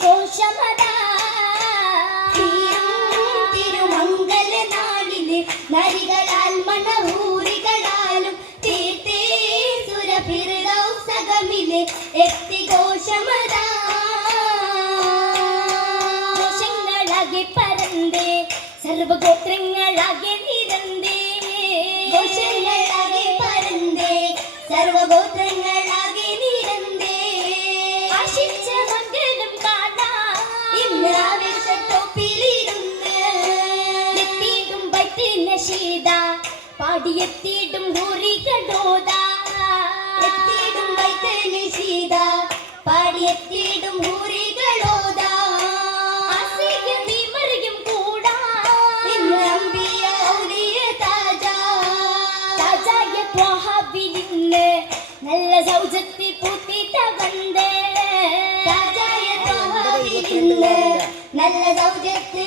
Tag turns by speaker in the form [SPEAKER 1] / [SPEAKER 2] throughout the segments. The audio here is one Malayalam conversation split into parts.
[SPEAKER 1] ഘോഷമതാ തിരുമംഗല നരികളാൽ തീർത്തേ എത്തി ഘോഷമതാ ഘോഷങ്ങളാകെ പരന്തേ സർവഗോത്രങ്ങളാകെ നിരന്തേ ഘോഷങ്ങളാകെ പരന്തേ സർവഗോത്രങ്ങളാകെ பாடிய தீடும் ஊரிகடோதா எத்தீடும் வைத்து நிஷீதா பாடிய தீடும் ஊரிகளோதா அசையும் விமரியும் கூடா நம்பிய உரிய தாஜா தாஜாய போஹாபி நின்று நல்ல சௌஜத்தை பூத்தித்த வந்தே நல்ல சௌஜத்தை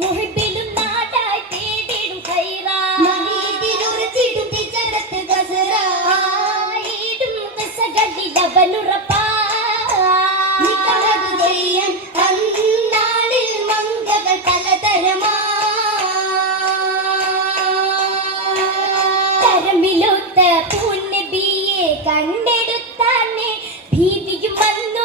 [SPEAKER 1] മുഹിബിലും നാടായി തേടിടും ഖൈറ മഹീദിലുറച്ചിടും തിജറത്ത് ഗസറ ആയിടും കസകളിലവനുറപ്പാ നിക്കഹത് ചെയ്യാൻ അന്നാളിൽ മങ്കകൾ പലതരമാ തരമിലൊത്ത പൂന്നബിയെ കണ്ടെടുത്താനെ ഭീതിയും വന്നൊരുത്താനെ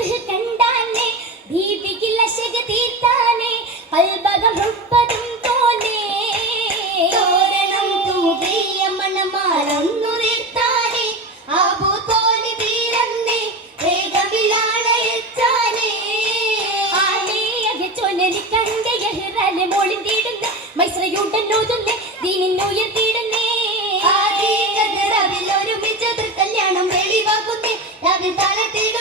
[SPEAKER 1] മധു കണ്ടാനെ ഭീതിയിൽ അശക തീർത്താനെ കൽബകം മുപ്പതും തോനെ തോരണം തൂകിയ മണമാലൊന്നു തീർത്താനെ ആബു തോന്നി തീരന്നേ വേഗമിലാണയച്ചാനേ ആലയക ചൊല്ലി കണ്ട യഹ്റാലെ മൊളിന്തിടുന്ന മൈസ്രയുണ്ടനോതുന്നേ ദീനിന്നുയർത്തിടുന്നേ ഒരുമിച്ചത് കല്യാണം വെളിവാക്കുന്നേ താളത്തിടുന്നേ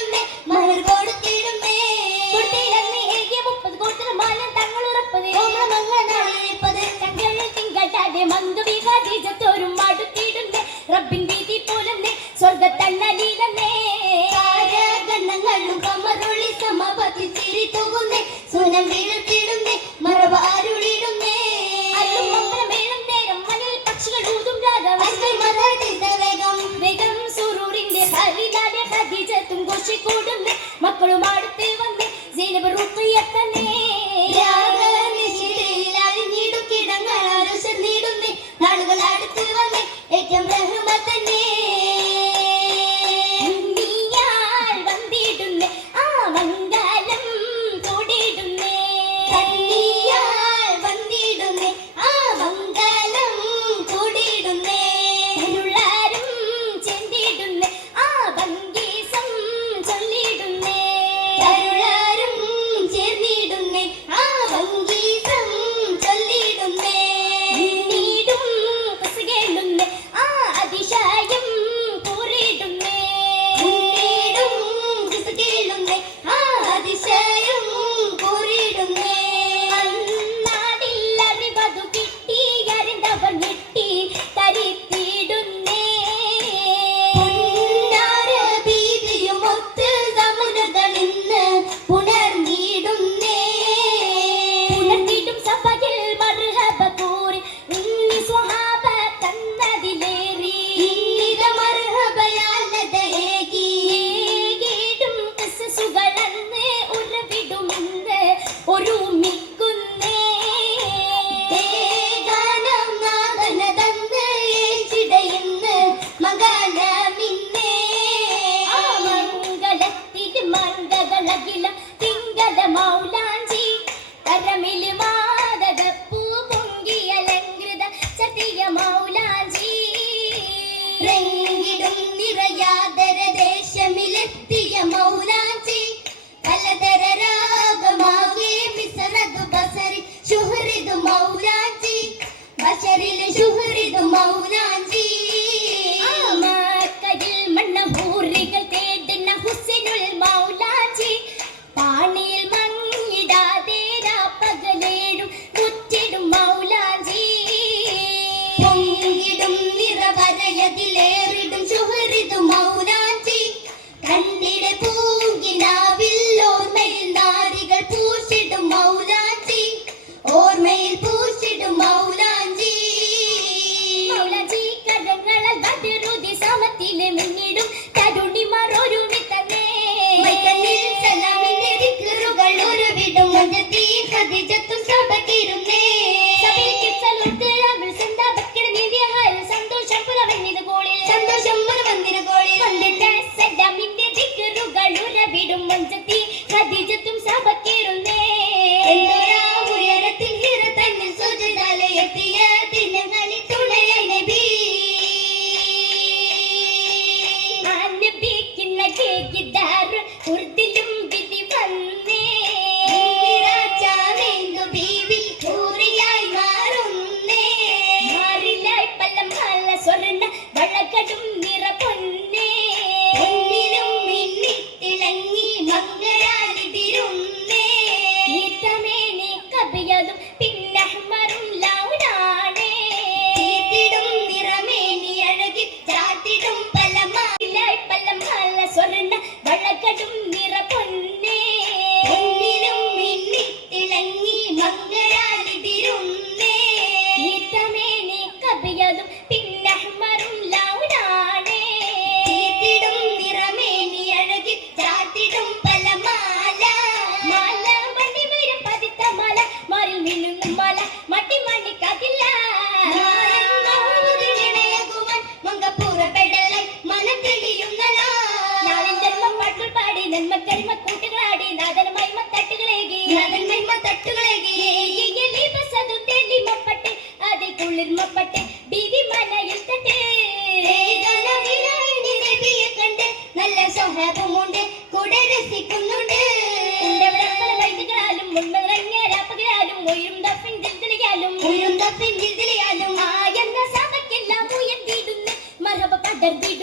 [SPEAKER 1] സുനം മറവ് അരുളിടുന്നേ മേളം നേരം മലയിൽ പക്ഷികൾ ഊതും രാഗം വേഗം. വേഗം తింగల మౌలా दिले தேகிதார் ஒரு കുളിർമപ്പട്ടെ ബിവി മനയിൽത്തട്ടെ നല്ല സ്വഭാവമുണ്ട് കൂടെ രസിക്കുന്നുണ്ട്. ഉയർന്ന ആ എന്ന സഭയ്ക്കെല്ലാം ഉയർത്തിയിടുന്നു. മറവ പടർന്നിടുന്നു.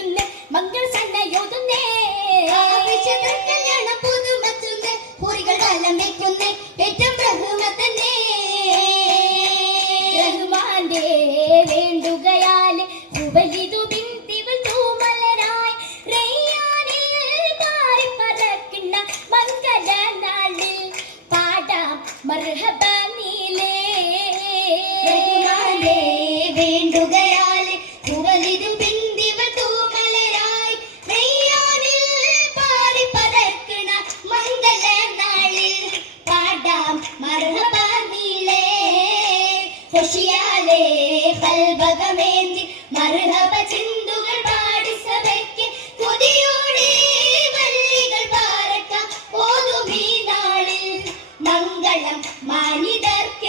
[SPEAKER 1] மனிதர்க்கு